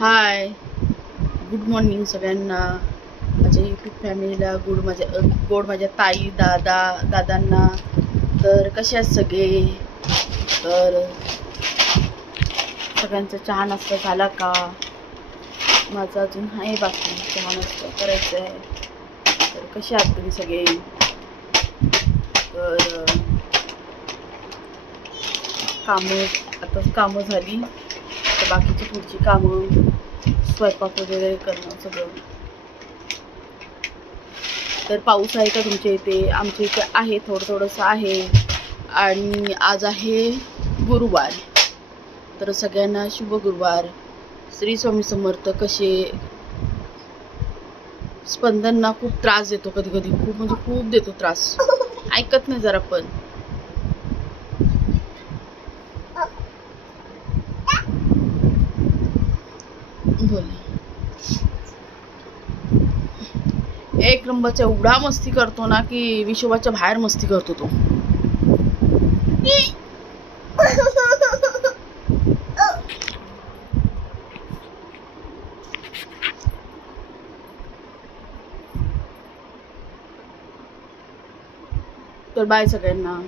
हाय, good morning सगळ्यांना, माझ्या YouTube फॅमिलीला. माझ्या ताई दादांना. तर कसे आहेत सगळे? तर सगळ्यांचा चहा नाश्ता झाला का? माझा अजून आहे बाकी, चहा नाश्ता करायचा आहे. तर कसे आहात तुम्ही सगळे? तर कामं झाली, तर बाकीची पुढची कामं, स्वयंपाक वगैरे करणं सगळं. तर पाऊस आहे का तुमच्या इथे? आमच्या इथे आहे, थोडंसं आहे. आणि आज आहे गुरुवार, तर सगळ्यांना शुभ गुरुवार. श्री स्वामी समर्थ. कसे? स्पंदनना खूप त्रास देतो कधी कधी, खूप देतो त्रास, ऐकत नाही जरा पण. बोला. एक नंबरचा एवढा मस्ती करतो ना की विशोबाच्या बाहेर मस्ती करतो तो. तर बाय सगळ्यांना.